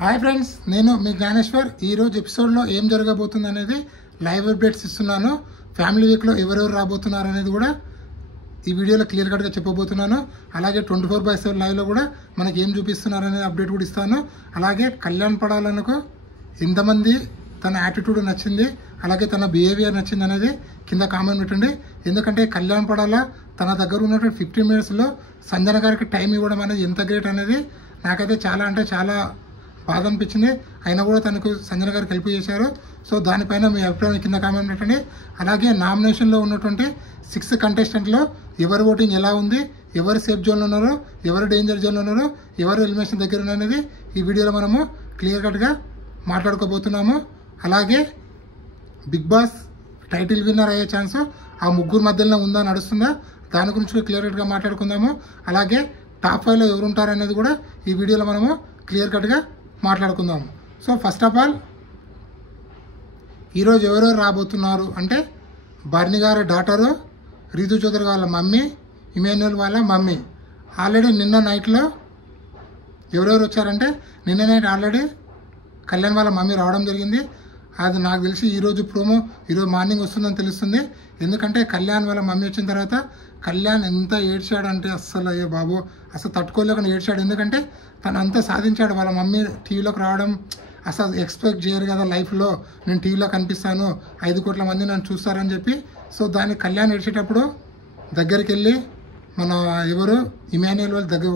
Hi friends, నేను మీ జ్ఞానేశ్వర్. ఈరోజు ఎపిసోడ్లో ఏం జరగబోతుంది అనేది లైవ్ అప్డేట్స్ ఇస్తున్నాను. ఫ్యామిలీ వీక్లో ఎవరెవరు రాబోతున్నారు అనేది కూడా ఈ వీడియోలో క్లియర్ కట్గా చెప్పబోతున్నాను. అలాగే 24/7 లైవ్లో కూడా మనకి ఏం చూపిస్తున్నారు అనేది అప్డేట్ కూడా ఇస్తాను. అలాగే కళ్యాణ్ పడాలనుకో ఎంతమంది తన యాటిట్యూడ్ నచ్చింది, అలాగే తన బిహేవియర్ నచ్చింది అనేది కింద కామెంట్ పెట్టండి. ఎందుకంటే కళ్యాణ్ పడాల తన దగ్గర ఉన్నటువంటి 15 మినిట్స్లో సంజన గారికి టైం ఇవ్వడం అనేది ఎంత గ్రేట్ అనేది నాకైతే చాలా అంటే చాలా బాధ అనిపించింది. అయినా కూడా తనకు సంజన గారికి హెల్ప్ చేశారు. సో దానిపైన మీ అభిప్రాయం కింద కామెంట్ పెట్టండి. అలాగే నామినేషన్లో ఉన్నటువంటి 6 కంటెస్టెంట్లో ఎవరి ఓటింగ్ ఎలా ఉంది, ఎవరు సేఫ్ జోన్లో ఉన్నారో, ఎవరు డేంజర్ జోన్లో ఉన్నారో, ఎవరు ఎలిమినేషన్ దగ్గర ఉన్నారనేది ఈ వీడియోలో మనము క్లియర్ కట్గా మాట్లాడుకోబోతున్నాము. అలాగే బిగ్ బాస్ టైటిల్ విన్నర్ అయ్యే ఛాన్స్ ఆ ముగ్గురు మధ్యలో ఉందా, నడుస్తుందా, దాని గురించి క్లియర్ కట్గా మాట్లాడుకుందాము. అలాగే టాప్ 5లో ఎవరు ఉంటారనేది కూడా ఈ వీడియోలో మనము క్లియర్ కట్గా మాట్లాడుకుందాము. సో ఫస్ట్ ఆఫ్ ఆల్ ఈరోజు ఎవరెవరు రాబోతున్నారు అంటే బర్ని గారి డాటరు, రీతు చౌదరి వాళ్ళ మమ్మీ, ఇమాన్యుల్ వాళ్ళ మమ్మీ. ఆల్రెడీ నిన్న నైట్లో ఎవరెవరు వచ్చారంటే నిన్న నైట్ ఆల్రెడీ కళ్యాణ్ వాళ్ళ మమ్మీ రావడం జరిగింది. అది నాకు తెలిసి ఈరోజు ప్రోమో ఈరోజు మార్నింగ్ వస్తుందని తెలుస్తుంది. ఎందుకంటే కళ్యాణ్ వాళ్ళ మమ్మీ వచ్చిన తర్వాత కళ్యాణ్ ఎంత ఏడ్చాడు అంటే అస్సలు అయ్యో బాబు అసలు తట్టుకోలేకుండా ఏడ్చాడు. ఎందుకంటే తను అంతా సాధించాడు. వాళ్ళ మమ్మీ టీవీలోకి రావడం అసలు ఎక్స్పెక్ట్ చేయరు కదా, లైఫ్లో నేను టీవీలో కనిపిస్తాను, 5 కోట్ల మంది నన్ను చూస్తారని చెప్పి. సో దాన్ని కళ్యాణ్ ఏడ్చేటప్పుడు దగ్గరికి వెళ్ళి మన ఎవరు ఇమాన్యుల్ వాళ్ళ దగ్గర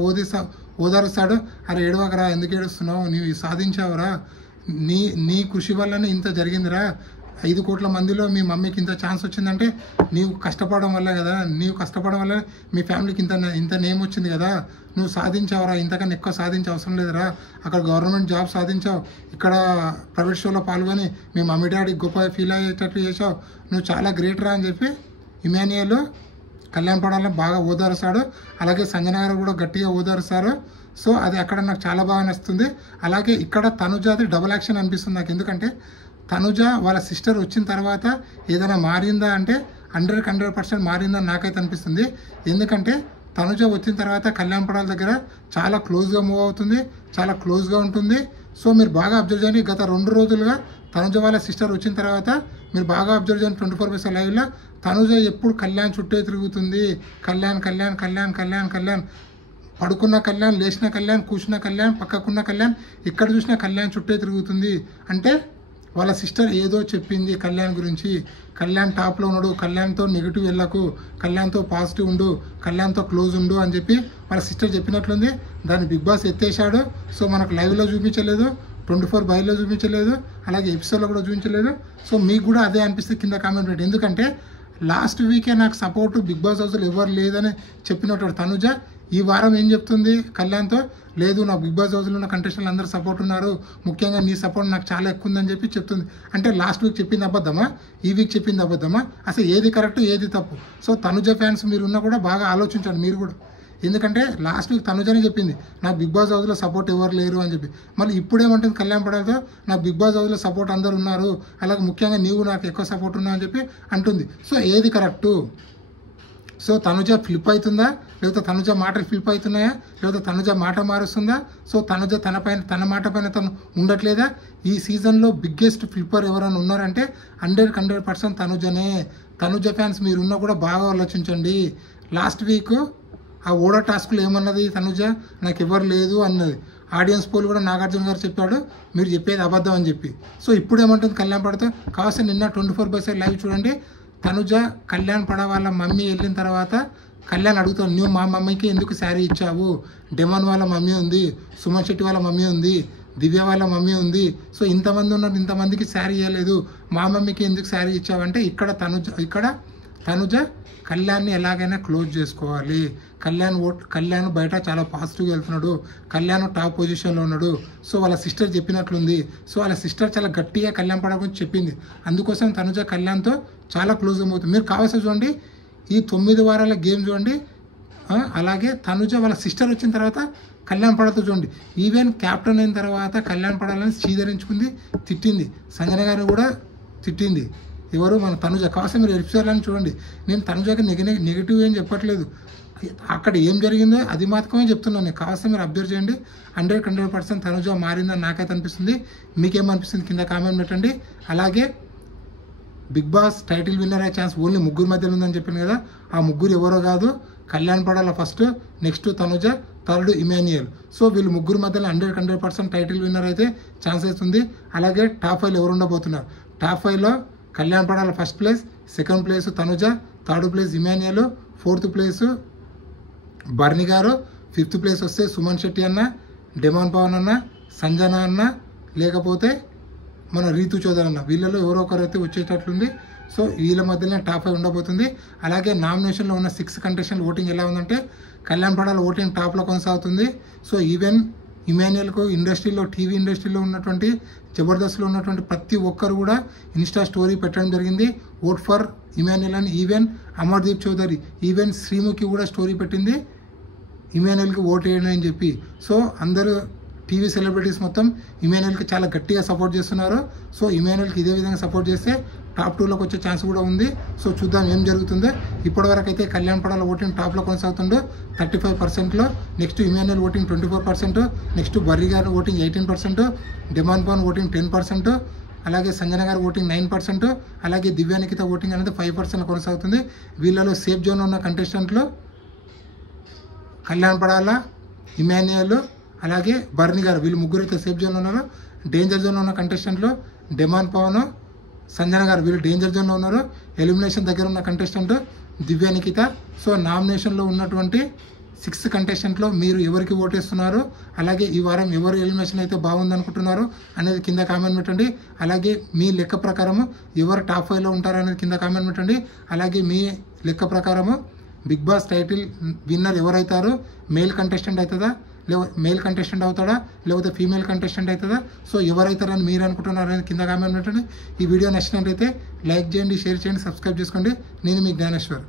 ఓదారుస్తాడు. అరే ఏడవకరా, ఎందుకు ఏడుస్తున్నావు, నీవు సాధించావురా, నీ కృషి వల్లనే ఇంత జరిగిందిరా, 5 కోట్ల మందిలో మీ మమ్మీకి ఇంత ఛాన్స్ వచ్చిందంటే నీవు కష్టపడడం వల్ల కదా, నీవు కష్టపడడం వల్ల మీ ఫ్యామిలీకి ఇంత నేమ్ వచ్చింది కదా, నువ్వు సాధించావురా, ఇంతకన్నా ఎక్కువ సాధించే అవసరం లేదురా, అక్కడ గవర్నమెంట్ జాబ్ సాధించావు, ఇక్కడ ప్రైవేట్ షోలో పాల్గొని మీ మమ్మీ డాడీ గొప్ప ఫీల్ అయ్యేటట్టు చేసావు, నువ్వు చాలా గ్రేట్ రా అని చెప్పి ఇమాన్యుల్ కళ్యాణ్ పడాలని బాగా ఓదారుస్తాడు. అలాగే సంజన గారు కూడా గట్టిగా ఓదారుస్తారు. సో అది అక్కడ నాకు చాలా బాగా నచ్చుతుంది. అలాగే ఇక్కడ తనుజాది డబుల్ యాక్షన్ అనిపిస్తుంది నాకు. ఎందుకంటే తనుజ వాళ్ళ సిస్టర్ వచ్చిన తర్వాత ఏదైనా మారిందా అంటే 100% మారిందని నాకైతే అనిపిస్తుంది. ఎందుకంటే తనుజ వచ్చిన తర్వాత కళ్యాణ్ పడాల దగ్గర చాలా క్లోజ్గా మూవ్ అవుతుంది, చాలా క్లోజ్గా ఉంటుంది. సో మీరు బాగా అబ్జర్వ్ చేయండి. గత 2 రోజులుగా తనుజ వాళ్ళ సిస్టర్ వచ్చిన తర్వాత మీరు బాగా అబ్జర్వ్ చేయండి. 24/7 లైవ్లో తనుజ ఎప్పుడు కళ్యాణ్ చుట్టే తిరుగుతుంది. కళ్యాణ్ కళ్యాణ్ కళ్యాణ్ కళ్యాణ్ కళ్యాణ్, పడుకున్న కళ్యాణ్, లేచిన కళ్యాణ్, కూర్చున్న కళ్యాణ్, పక్కకున్న కళ్యాణ్, ఇక్కడ చూసిన కళ్యాణ్ చుట్టే తిరుగుతుంది. అంటే వాళ్ళ సిస్టర్ ఏదో చెప్పింది కళ్యాణ్ గురించి. కళ్యాణ్ టాప్లో ఉన్నాడు, కళ్యాణ్తో నెగిటివ్ వెళ్ళకు, కళ్యాణ్తో పాజిటివ్ ఉండు, కళ్యాణ్తో క్లోజ్ ఉండు అని చెప్పి వాళ్ళ సిస్టర్ చెప్పినట్లుంది. దాన్ని బిగ్ బాస్ ఎత్తేసాడు. సో మనకు లైవ్లో చూపించలేదు, 24/7లో చూపించలేదు, అలాగే ఎపిసోడ్లో కూడా చూపించలేదు. సో మీకు కూడా అదే అనిపిస్తే కింద కామెంట్ పెట్టి. ఎందుకంటే లాస్ట్ వీకే నాకు సపోర్టు బిగ్ బాస్ హౌస్లో ఎవరు లేదని చెప్పినట్టు తనుజ ఈ వారం ఏం చెప్తుంది కళ్యాణ్తో, లేదు నాకు బిగ్ బాస్ హౌస్లో ఉన్న కంటెస్టెంట్లు అందరూ సపోర్ట్ ఉన్నారు, ముఖ్యంగా నీ సపోర్ట్ నాకు చాలా ఎక్కువ ఉందని చెప్పి చెప్తుంది. అంటే లాస్ట్ వీక్ చెప్పింది అబద్ధమా, ఈ వీక్ చెప్పింది అబద్ధమా, అసలు ఏది కరెక్ట్ ఏది తప్పు? సో తనుజ ఫ్యాన్స్ మీరు ఉన్నా కూడా బాగా ఆలోచించండి మీరు కూడా. ఎందుకంటే లాస్ట్ వీక్ తనుజనే చెప్పింది నాకు బిగ్ బాస్ హౌస్లో సపోర్ట్ ఎవరు లేరు అని చెప్పి. మళ్ళీ ఇప్పుడు ఏమంటుంది కళ్యాణ్ పడాలతో నాకు బిగ్ బాస్ హౌస్లో సపోర్ట్ అందరు ఉన్నారు, అలాగే ముఖ్యంగా నీవు నాకు ఎక్కువ సపోర్ట్ ఉన్నావు అని చెప్పి అంటుంది. సో ఏది కరెక్టు? సో తనుజ ఫ్లిప్ అవుతుందా, లేకపోతే తనుజ మాటలు ఫ్లిప్ అవుతున్నాయా, లేకపోతే తనుజ మాట మారుస్తుందా? సో తనుజ తన మాట పైన తను ఉండట్లేదా? ఈ సీజన్లో బిగ్గెస్ట్ ఫ్లిప్పర్ ఎవరైనా ఉన్నారంటే 100% తనుజనే. తనుజ ఫ్యాన్స్ మీరున్నా కూడా బాగా ఆలోచించండి. లాస్ట్ వీక్ ఆ ఓడా టాస్క్లో ఏమన్నది తనుజ, నాకు ఎవరు లేదు అన్నది. ఆడియన్స్ పోల్ కూడా నాగార్జున గారు చెప్పాడు మీరు చెప్పేది అబద్ధం అని చెప్పి. సో ఇప్పుడు ఏమంటుంది కళ్యాణ్ పడతో కావాల్సిన నిన్న 24/7 లైవ్ చూడండి. తనుజ కళ్యాణ్ పడ వాళ్ళ మమ్మీ వెళ్ళిన తర్వాత కళ్యాణ్ అడుగుతాడు, నువ్వు మా మమ్మీకి ఎందుకు శారీ ఇచ్చావు? డెమన్ వాళ్ళ మమ్మీ ఉంది, సుమన్ శెట్టి వాళ్ళ మమ్మీ ఉంది, దివ్య వాళ్ళ మమ్మీ ఉంది, సో ఇంతమంది ఉన్నారు, ఇంతమందికి శారీ ఇవ్వలేదు, మా మమ్మీకి ఎందుకు శారీ ఇచ్చావంటే ఇక్కడ తనుజ కళ్యాణ్ని ఎలాగైనా క్లోజ్ చేసుకోవాలి. కళ్యాణ్ బయట చాలా పాజిటివ్గా వెళ్తున్నాడు, కళ్యాణ్ టాప్ పొజిషన్లో ఉన్నాడు. సో వాళ్ళ సిస్టర్ చెప్పినట్లుంది. సో వాళ్ళ సిస్టర్ చాలా గట్టిగా కళ్యాణ్ పడ గురించి చెప్పింది. అందుకోసం తనుజ కళ్యాణ్తో చాలా క్లోజ్గా అవుతుంది. మీరు కావాల్సి చూడండి ఈ 9 వారాల గేమ్ చూడండి. అలాగే తనుజ వాళ్ళ సిస్టర్ వచ్చిన తర్వాత కళ్యాణ్ పడతో చూడండి. ఈవెన్ క్యాప్టెన్ అయిన తర్వాత కళ్యాణ్ పడాలని చీదరించుకుంది, తిట్టింది, సంజన గారిని కూడా తిట్టింది. ఎవరు మన తనుజ. కావాల్సి మీరు ఎపిసోడ్లని చూడండి. నేను తనుజకి నెగిటివ్ ఏం చెప్పట్లేదు. అక్కడ ఏం జరిగిందో అది మాత్రమే చెప్తున్నాను నేను. కాస్త మీరు అబ్జర్వ్ చేయండి. 100% తనుజ మారిందని నాకైతే అనిపిస్తుంది. మీకేమనిపిస్తుంది కింద కామెంట్ పెట్టండి. అలాగే బిగ్ బాస్ టైటిల్ విన్నర్ అయ్యే ఛాన్స్ ఓన్లీ ముగ్గురు మధ్యలో ఉందని చెప్పాను కదా, ఆ ముగ్గురు ఎవరో కాదు, Kalyan Padala first, next Tanuja, third Emmanuel. So వీళ్ళు ముగ్గురు మధ్యలో 100% టైటిల్ విన్నర్ అయితే ఛాన్స్ అవుతుంది. అలాగే టాప్ 5 ఎవరు ఉండబోతున్నారు? టాప్ 5లో Kalyan Padala first place, second place Tanuja, third place Emmanuel, fourth place Bharani గారు, ఫిఫ్త్ ప్లేస్ వస్తే సుమన్ శెట్టి అన్న, డెమాన్ పవన్ అన్న, సంజన అన్న, లేకపోతే మన రీతు చౌదరి అన్న. వీళ్ళలో ఎవరో ఒకరు అయితే వచ్చేటట్లుంది. సో వీళ్ళ మధ్యలోనే టాప్ 5 ఉండబోతుంది. అలాగే నామినేషన్లో ఉన్న 6 కంటెస్టెంట్ ఓటింగ్ ఎలా ఉందంటే కళ్యాణ్ పడాల ఓటింగ్ టాప్లో కొనసాగుతుంది. సో ఈవెన్ ఇమాన్యుయల్కు ఇండస్ట్రీలో, టీవీ ఇండస్ట్రీలో ఉన్నటువంటి జబర్దస్త్లో ఉన్నటువంటి ప్రతి ఒక్కరు కూడా ఇన్స్టా స్టోరీ పెట్టడం జరిగింది, ఓట్ ఫర్ ఇమాన్యుయల్ అని. ఈవెన్ అమర్దీప్ చౌదరి, ఈవెన్ శ్రీముఖి కూడా స్టోరీ పెట్టింది ఇమాన్యుయల్కి ఓట్ వేయండి అని చెప్పి. సో అందరూ టీవీ సెలబ్రిటీస్ మొత్తం ఇమాన్యుయల్కి చాలా గట్టిగా సపోర్ట్ చేస్తున్నారు. సో ఇమాన్యుయల్కి ఇదే విధంగా సపోర్ట్ చేస్తే టాప్ 2లోకి వచ్చే ఛాన్స్ కూడా ఉంది. సో చూద్దాం ఏం జరుగుతుందో. ఇప్పటివరకు అయితే కళ్యాణ్ పడాల ఓటింగ్ టాప్లో కొనసాగుతుండో 35%లో, నెక్స్ట్ ఇమాన్యుయల్ ఓటింగ్ 24%, నెక్స్ట్ బర్రీ గారి ఓటింగ్ 18%, డెమాన్ పవన్ ఓటింగ్ 10%, అలాగే సంజన గారి ఓటింగ్ 9%, అలాగే దివ్యానికిత ఓటింగ్ అనేది 5% కొనసాగుతుంది. వీళ్ళలో సేఫ్ జోన్ ఉన్న కంటెస్టెంట్లు కళ్యాణ్ పడాల, ఇమాన్యుయల్, అలాగే బర్ని గారు, వీళ్ళు ముగ్గురు అయితే సేఫ్ జోన్లో ఉన్నారు. డేంజర్ జోన్లో ఉన్న కంటెస్టెంట్లు డెమాన్ పవన్, సంజన గారు, వీళ్ళు డేంజర్ జోన్లో ఉన్నారు. ఎలిమినేషన్ దగ్గర ఉన్న కంటెస్టెంట్ దివ్యానికిత. సో నామినేషన్లో ఉన్నటువంటి 6 కంటెస్టెంట్లో మీరు ఎవరికి ఓటేస్తున్నారు, అలాగే ఈ వారం ఎవరు ఎలిమినేషన్ అయితే బాగుందనుకుంటున్నారు అనేది కింద కామెంట్ పెట్టండి. అలాగే మీ లెక్క ప్రకారము ఎవరు టాప్ 5లో ఉంటారు అనేది కింద కామెంట్ పెట్టండి. అలాగే మీ లెక్క ప్రకారము బిగ్ బాస్ టైటిల్ విన్నర్ ఎవరైతారు? మేల్ కంటెస్టెంట్ అవుతుందా, మేల్ కంటెస్టెంట్ అవుతాడా, లేకపోతే ఫీమేల్ కంటెస్టెంట్ అవుతుందా? సో ఎవరైతారని మీరు అనుకుంటున్నారు అనేది కింద కామెంట్ పెట్టండి. ఈ వీడియో నచ్చినట్లయితే లైక్ చేయండి, షేర్ చేయండి, సబ్స్క్రైబ్ చేసుకోండి. నేను మీ జ్ఞానేశ్వర్.